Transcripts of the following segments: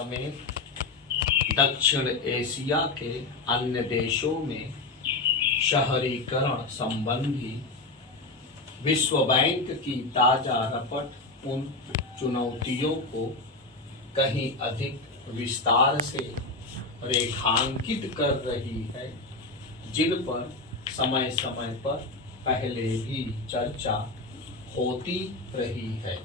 समेत दक्षिण एशिया के अन्य देशों में शहरीकरण संबंधी विश्व बैंक की ताजा रिपोर्ट उन चुनौतियों को कहीं अधिक विस्तार से रेखांकित कर रही है जिन पर समय समय पर पहले भी चर्चा होती रही है।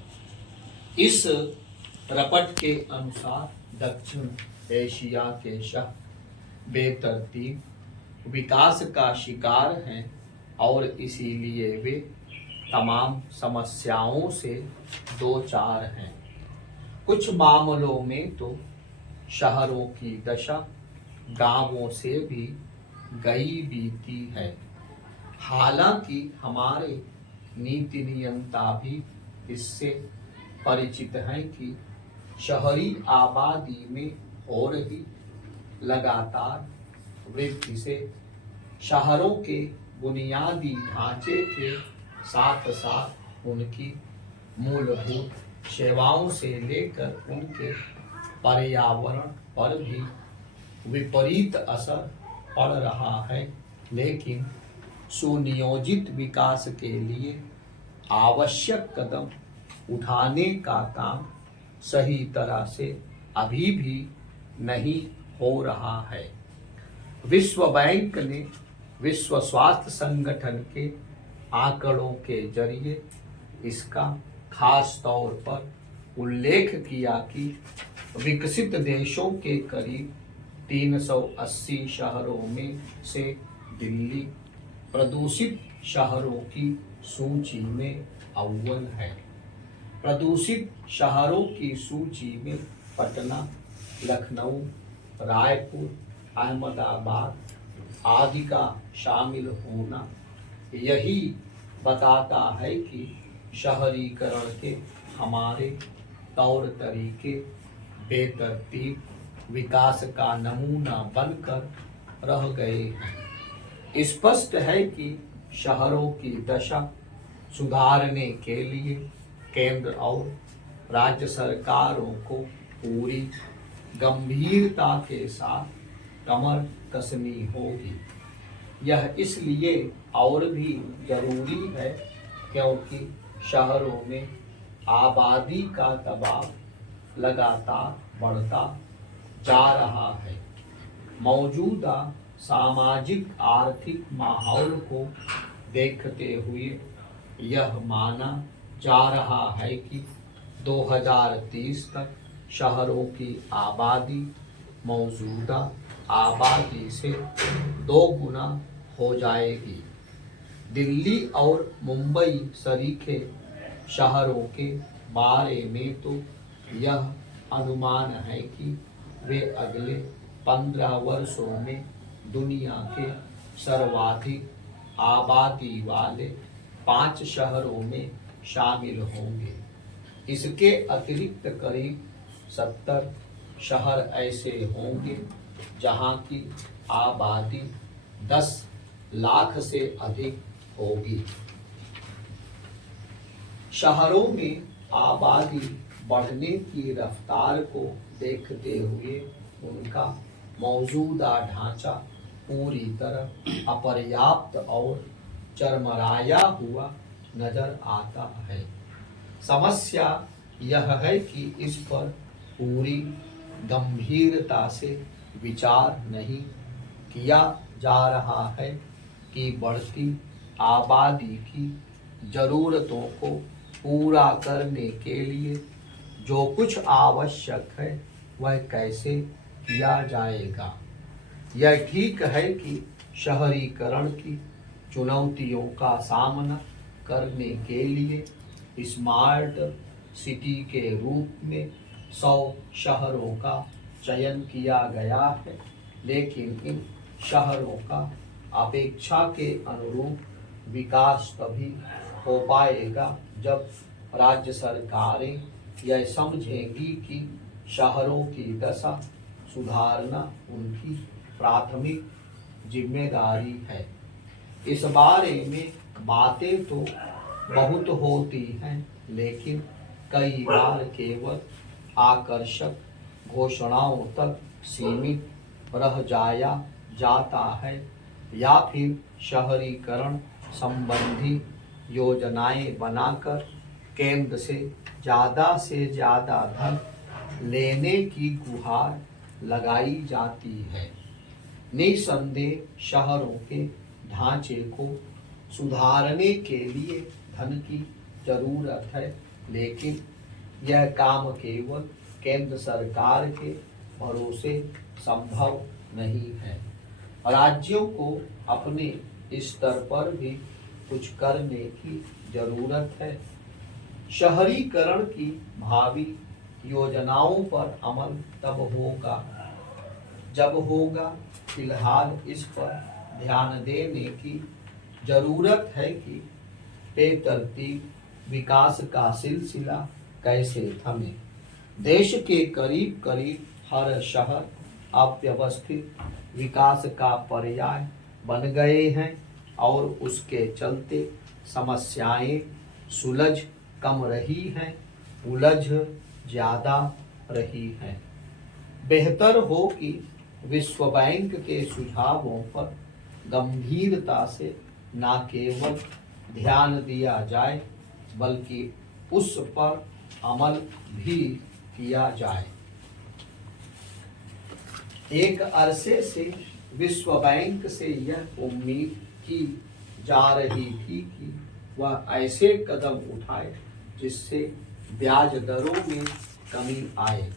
इस रिपोर्ट के अनुसार दक्षिण एशिया के शहर बेतरतीब विकास का शिकार हैं और इसीलिए वे तमाम समस्याओं से दो चार हैं। कुछ मामलों में तो शहरों की दशा गांवों से भी गई बीती है। हालांकि हमारे नीति नियंता भी इससे परिचित हैं कि शहरी आबादी में हो रही लगातार वृद्धि से शहरों के बुनियादी ढांचे के साथ साथ उनकी मूलभूत सेवाओं से लेकर उनके पर्यावरण पर भी विपरीत असर पड़ रहा है। लेकिन सुनियोजित विकास के लिए आवश्यक कदम उठाने का काम सही तरह से अभी भी नहीं हो रहा है। विश्व बैंक ने विश्व स्वास्थ्य संगठन के आंकड़ों के जरिए इसका खास तौर पर उल्लेख किया कि विकसित देशों के करीब 380 शहरों में से दिल्ली प्रदूषित शहरों की सूची में अव्वल है। प्रदूषित शहरों की सूची में पटना, लखनऊ, रायपुर, अहमदाबाद आदि का शामिल होना यही बताता है कि शहरीकरण के हमारे तौर तरीके बेतरतीब विकास का नमूना बनकर रह गए हैं। स्पष्ट है कि शहरों की दशा सुधारने के लिए केंद्र और राज्य सरकारों को पूरी गंभीरता के साथ कमर कसनी होगी। यह इसलिए और भी जरूरी है क्योंकि शहरों में आबादी का दबाव लगातार बढ़ता जा रहा है। मौजूदा सामाजिक आर्थिक माहौल को देखते हुए यह माना जा रहा है कि 2030 तक शहरों की आबादी मौजूदा आबादी से 2 गुना हो जाएगी। दिल्ली और मुंबई सरीखे शहरों के बारे में तो यह अनुमान है कि वे अगले 15 वर्षों में दुनिया के सर्वाधिक आबादी वाले 5 शहरों में शामिल होंगे। इसके अतिरिक्त करीब 70 शहर ऐसे होंगे जहां की आबादी 10 लाख से अधिक होगी। शहरों में आबादी बढ़ने की रफ्तार को देखते हुए उनका मौजूदा ढांचा पूरी तरह अपर्याप्त और चरमराया हुआ नजर आता है। समस्या यह है कि इस पर पूरी गंभीरता से विचार नहीं किया जा रहा है कि बढ़ती आबादी की जरूरतों को पूरा करने के लिए जो कुछ आवश्यक है वह कैसे किया जाएगा। यह ठीक है कि शहरीकरण की चुनौतियों का सामना करने के लिए स्मार्ट सिटी के रूप में 100 शहरों का चयन किया गया है, लेकिन इन शहरों का अपेक्षा के अनुरूप विकास तभी हो पाएगा जब राज्य सरकारें यह समझेंगी कि शहरों की दशा सुधारना उनकी प्राथमिक जिम्मेदारी है। इस बारे में बातें तो बहुत होती हैं, लेकिन कई बार केवल आकर्षक घोषणाओं तक सीमित रह जाता है, या फिर शहरीकरण संबंधी योजनाएं बनाकर केंद्र से ज़्यादा धन लेने की गुहार लगाई जाती है। निसंदेह शहरों के ढांचे को सुधारने के लिए धन की जरूरत है, लेकिन यह काम केवल केंद्र सरकार के भरोसे संभव नहीं है। राज्यों को अपने स्तर पर भी कुछ करने की जरूरत है। शहरीकरण की भावी योजनाओं पर अमल तब होगा जब होगा। फिलहाल इस पर ध्यान देने की जरूरत है कि बेतरतीब विकास का सिलसिला कैसे थमे। देश के करीब करीब हर शहर अव्यवस्थित विकास का पर्याय बन गए हैं और उसके चलते समस्याएं सुलझ कम रही हैं, उलझ ज्यादा रही हैं। बेहतर हो कि विश्व बैंक के सुझावों पर गंभीरता से न केवल ध्यान दिया जाए, बल्कि उस पर अमल भी किया जाए। एक अरसे से विश्व बैंक से यह उम्मीद की जा रही थी कि वह ऐसे कदम उठाए जिससे ब्याज दरों में कमी आए।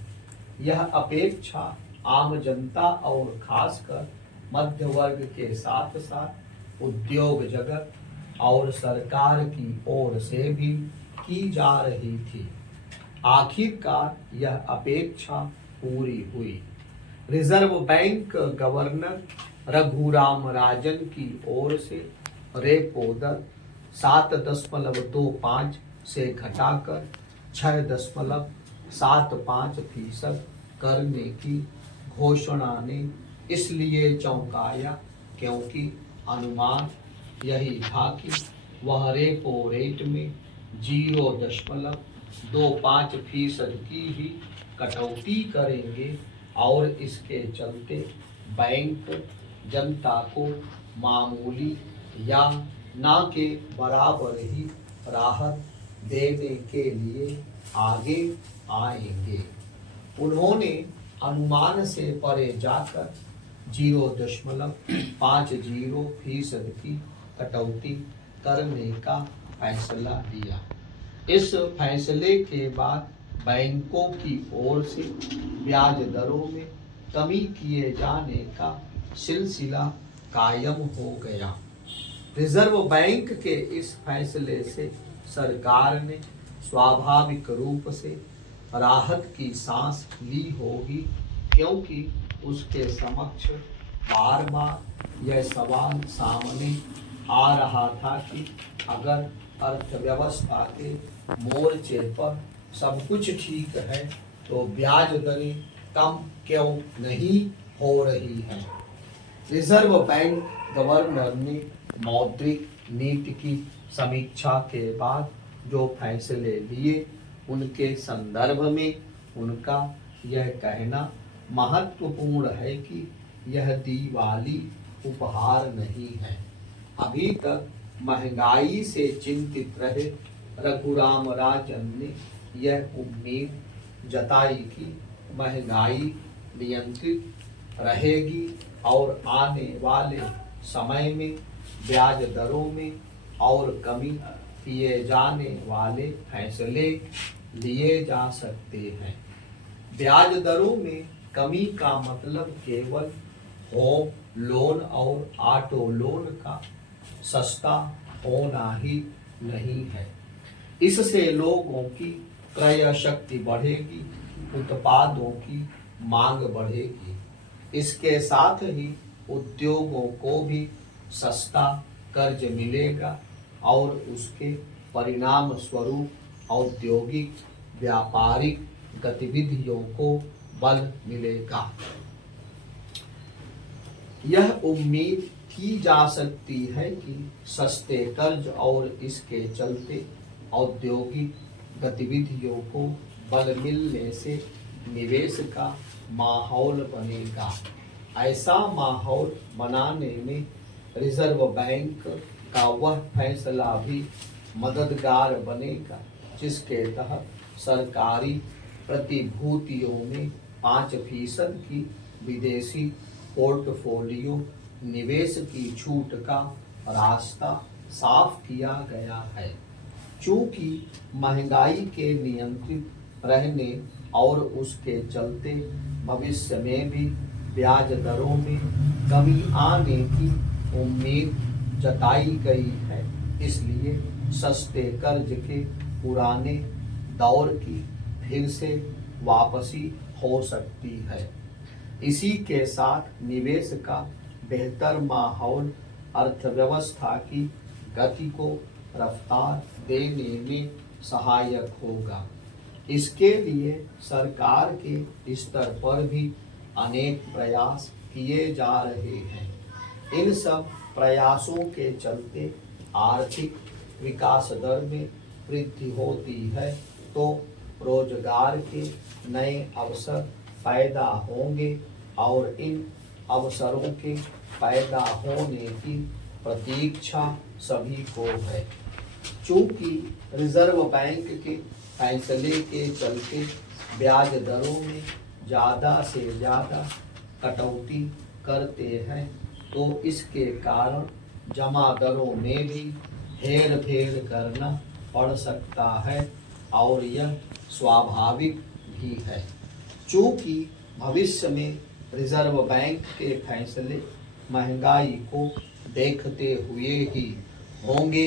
यह अपेक्षा आम जनता और खासकर मध्य वर्ग के साथ साथ उद्योग जगत और सरकार की ओर से भी की जा रही थी। आखिरकार यह अपेक्षा पूरी हुई। Reserve bank governor Raghuram Rajan की ओर से रेपो दर 7.25 से घटाकर 6.75% करने की घोषणा ने इसलिए चौंकाया क्योंकि अनुमान यही था कि वह रेपो रेट में 0.25% की ही कटौती करेंगे और इसके चलते बैंक जनता को मामूली या ना के बराबर ही राहत देने के लिए आगे आएंगे। उन्होंने अनुमान से परे जाकर 0.50% की कटौती करने का फैसला लिया। इस फैसले के बाद बैंकों की ओर से ब्याज दरों में कमी किए जाने का सिलसिला कायम हो गया। रिजर्व बैंक के इस फैसले से सरकार ने स्वाभाविक रूप से राहत की सांस ली होगी, क्योंकि उसके समक्ष बार बार यह सवाल सामने आ रहा था कि अगर अर्थव्यवस्था के मोर्चे पर सब कुछ ठीक है तो ब्याज दरें कम क्यों नहीं हो रही हैं। रिजर्व बैंक गवर्नर ने मौद्रिक नीति की समीक्षा के बाद जो फैसले लिए उनके संदर्भ में उनका यह कहना महत्वपूर्ण है कि यह दिवाली उपहार नहीं है। अभी तक महंगाई से चिंतित रहे रघुराम राजन ने यह उम्मीद जताई कि महंगाई नियंत्रित रहेगी और आने वाले समय में ब्याज दरों में और कमी किए जाने वाले फैसले लिए जा सकते हैं। ब्याज दरों में कमी का मतलब केवल होम लोन और ऑटो लोन का सस्ता होना ही नहीं है। इससे लोगों की क्रय शक्ति बढ़ेगी, उत्पादों की मांग बढ़ेगी। इसके साथ ही उद्योगों को भी सस्ता कर्ज मिलेगा और उसके परिणाम स्वरूप औद्योगिक व्यापारिक गतिविधियों को बल मिलेगा। यह उम्मीद की जा सकती है कि सस्ते कर्ज और इसके चलते औद्योगिक गतिविधियों को बल मिलने से निवेश का माहौल बनेगा। ऐसा माहौल बनाने में रिजर्व बैंक का वह फैसला भी मददगार बनेगा जिसके तहत सरकारी प्रतिभूतियों में 5% की विदेशी पोर्टफोलियो निवेश की छूट का रास्ता साफ किया गया है। चूंकि महंगाई के नियंत्रित रहने और उसके चलते भविष्य में भी ब्याज दरों में कमी आने की उम्मीद जताई गई है, इसलिए सस्ते कर्ज के पुराने दौर की फिर से वापसी हो सकती है। इसी के साथ निवेश का बेहतर माहौल अर्थव्यवस्था की गति को रफ्तार देने में सहायक होगा। इसके लिए सरकार के स्तर पर भी अनेक प्रयास किए जा रहे हैं। इन सब प्रयासों के चलते आर्थिक विकास दर में वृद्धि होती है तो रोजगार के नए अवसर पैदा होंगे और इन अवसरों के पैदा होने की प्रतीक्षा सभी को है। चूंकि रिजर्व बैंक के फैसले के चलते ब्याज दरों में ज़्यादा से ज़्यादा कटौती करते हैं तो इसके कारण जमा दरों में भी हेर फेर करना पड़ सकता है और यह स्वाभाविक भी है। चूंकि भविष्य में रिजर्व बैंक के फैसले महंगाई को देखते हुए ही होंगे,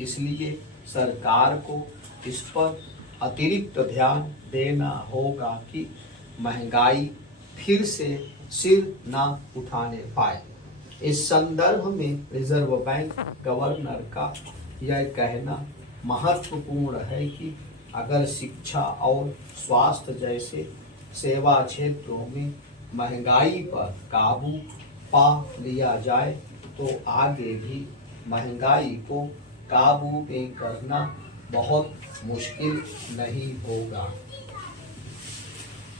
इसलिए सरकार को इस पर अतिरिक्त ध्यान देना होगा कि महंगाई फिर से सिर न उठाने पाए। इस संदर्भ में रिजर्व बैंक गवर्नर का यह कहना महत्वपूर्ण है कि अगर शिक्षा और स्वास्थ्य जैसे सेवा क्षेत्रों में महंगाई पर काबू पा लिया जाए तो आगे भी महंगाई को काबू में करना बहुत मुश्किल नहीं होगा।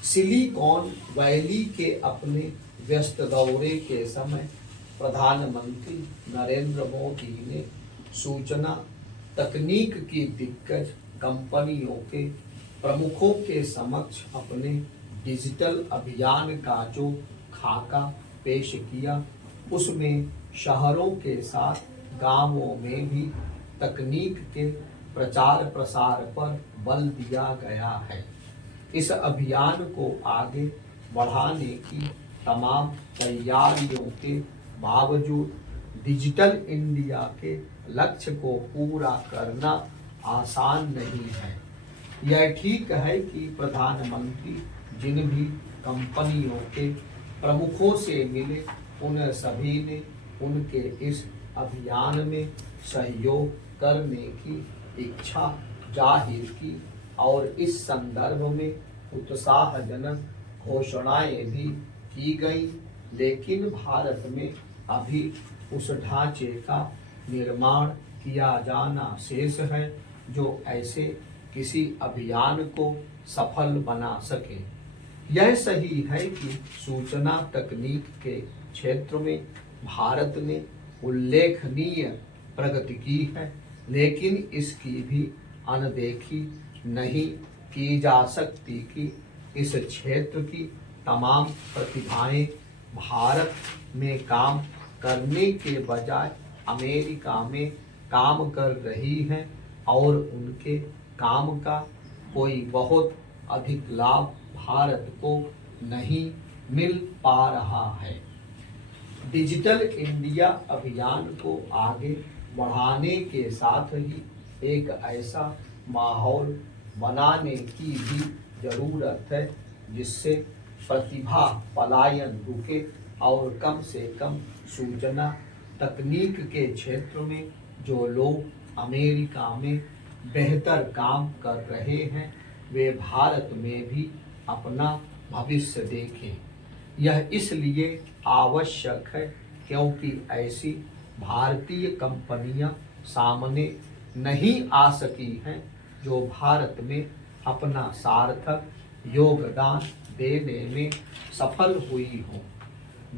सिलिकॉन वैली के अपने व्यस्त दौरे के समय प्रधानमंत्री नरेंद्र मोदी ने सूचना तकनीक की दिग्गज कंपनियों के प्रमुखों के समक्ष अपने डिजिटल अभियान का जो खाका पेश किया, उसमें शहरों के साथ गांवों में भी तकनीक के प्रचार प्रसार पर बल दिया गया है। इस अभियान को आगे बढ़ाने की तमाम तैयारियों के बावजूद डिजिटल इंडिया के लक्ष्य को पूरा करना आसान नहीं है। यह ठीक है कि प्रधानमंत्री जिन भी कंपनियों के प्रमुखों से मिले उन सभी ने उनके इस अभियान में सहयोग करने की इच्छा जाहिर की और इस संदर्भ में उत्साहजनक घोषणाएं भी की गई, लेकिन भारत में अभी उस ढांचे का निर्माण किया जाना शेष है जो ऐसे किसी अभियान को सफल बना सके। यह सही है कि सूचना तकनीक के क्षेत्र में भारत ने उल्लेखनीय प्रगति की है, लेकिन इसकी भी अनदेखी नहीं की जा सकती कि इस क्षेत्र की तमाम प्रतिभाएं भारत में काम करने के बजाय अमेरिका में काम कर रही हैं और उनके काम का कोई बहुत अधिक लाभ भारत को नहीं मिल पा रहा है। डिजिटल इंडिया अभियान को आगे बढ़ाने के साथ ही एक ऐसा माहौल बनाने की भी जरूरत है जिससे प्रतिभा पलायन रुके और कम से कम सूचना तकनीक के क्षेत्र में जो लोग अमेरिका में बेहतर काम कर रहे हैं वे भारत में भी अपना भविष्य देखें। यह इसलिए आवश्यक है क्योंकि ऐसी भारतीय कंपनियां सामने नहीं आ सकी हैं जो भारत में अपना सार्थक योगदान देने में सफल हुई हो।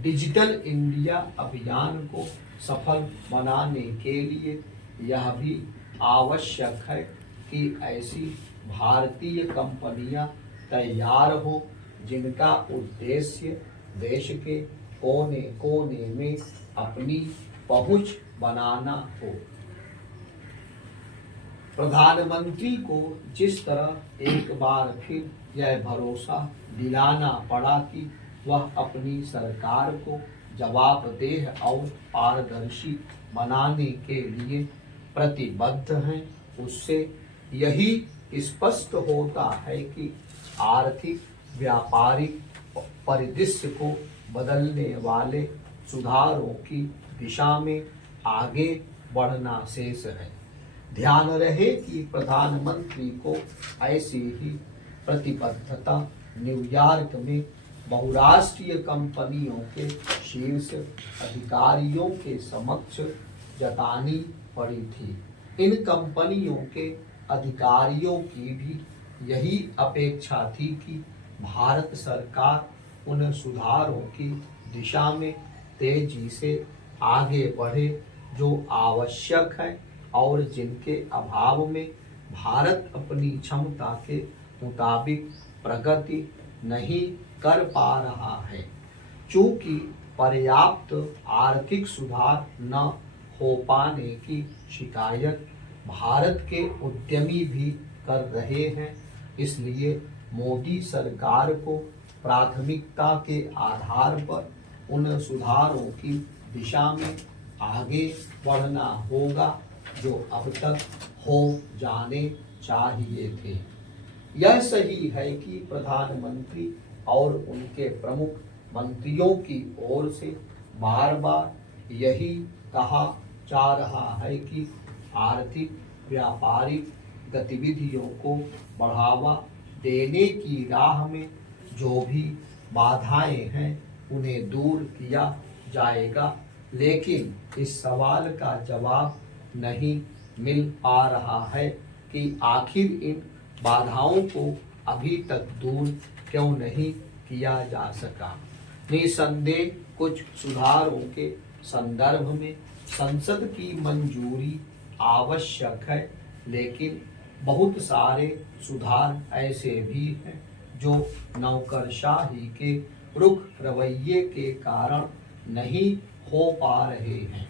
डिजिटल इंडिया अभियान को सफल बनाने के लिए यह भी आवश्यक है कि ऐसी भारतीय कंपनियां तैयार हो जिनका उद्देश्य देश के कोने कोने में अपनी पहुंच बनाना हो। प्रधानमंत्री को जिस तरह एक बार फिर यह भरोसा दिलाना पड़ा कि वह अपनी सरकार को जवाबदेह और पारदर्शी बनाने के लिए प्रतिबद्ध हैं, उससे यही स्पष्ट होता है कि आर्थिक व्यापारिक परिदृश्य को बदलने वाले सुधारों की दिशा में आगे बढ़ना शेष है। ध्यान रहे कि प्रधानमंत्री को ऐसी ही प्रतिबद्धता न्यूयॉर्क में बहुराष्ट्रीय कंपनियों के शीर्ष अधिकारियों के समक्ष जतानी पड़ी थी। इन कंपनियों के अधिकारियों की भी यही अपेक्षा थी कि भारत सरकार उन सुधारों की दिशा में तेजी से आगे बढ़े जो आवश्यक है और जिनके अभाव में भारत अपनी क्षमता के मुताबिक प्रगति नहीं कर पा रहा है। चूंकि पर्याप्त आर्थिक सुधार न हो पाने की शिकायत भारत के उद्यमी भी कर रहे हैं, इसलिए मोदी सरकार को प्राथमिकता के आधार पर उन सुधारों की दिशा में आगे बढ़ना होगा जो अब तक हो जाने चाहिए थे। यह सही है कि प्रधानमंत्री और उनके प्रमुख मंत्रियों की ओर से बार बार यही कहा जा रहा है कि आर्थिक व्यापारिक गतिविधियों को बढ़ावा देने की राह में जो भी बाधाएं हैं उन्हें दूर किया जाएगा, लेकिन इस सवाल का जवाब नहीं मिल पा रहा है कि आखिर इन बाधाओं को अभी तक दूर क्यों नहीं किया जा सका। निसंदेह कुछ सुधारों के संदर्भ में संसद की मंजूरी आवश्यक है, लेकिन बहुत सारे सुधार ऐसे भी हैं जो नौकरशाही के रुख रवैये के कारण नहीं हो पा रहे हैं।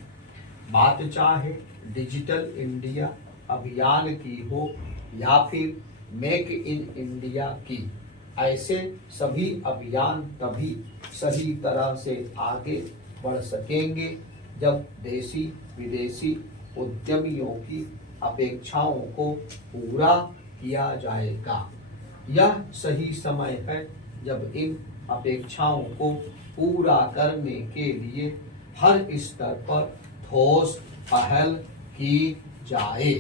बात चाहे डिजिटल इंडिया अभियान की हो या फिर मेक इन इंडिया की, ऐसे सभी अभियान तभी सही तरह से आगे बढ़ सकेंगे जब देशी विदेशी उद्यमियों की अपेक्षाओं को पूरा किया जाएगा। यह सही समय है जब इन अपेक्षाओं को पूरा करने के लिए हर स्तर पर ठोस पहल की जाए।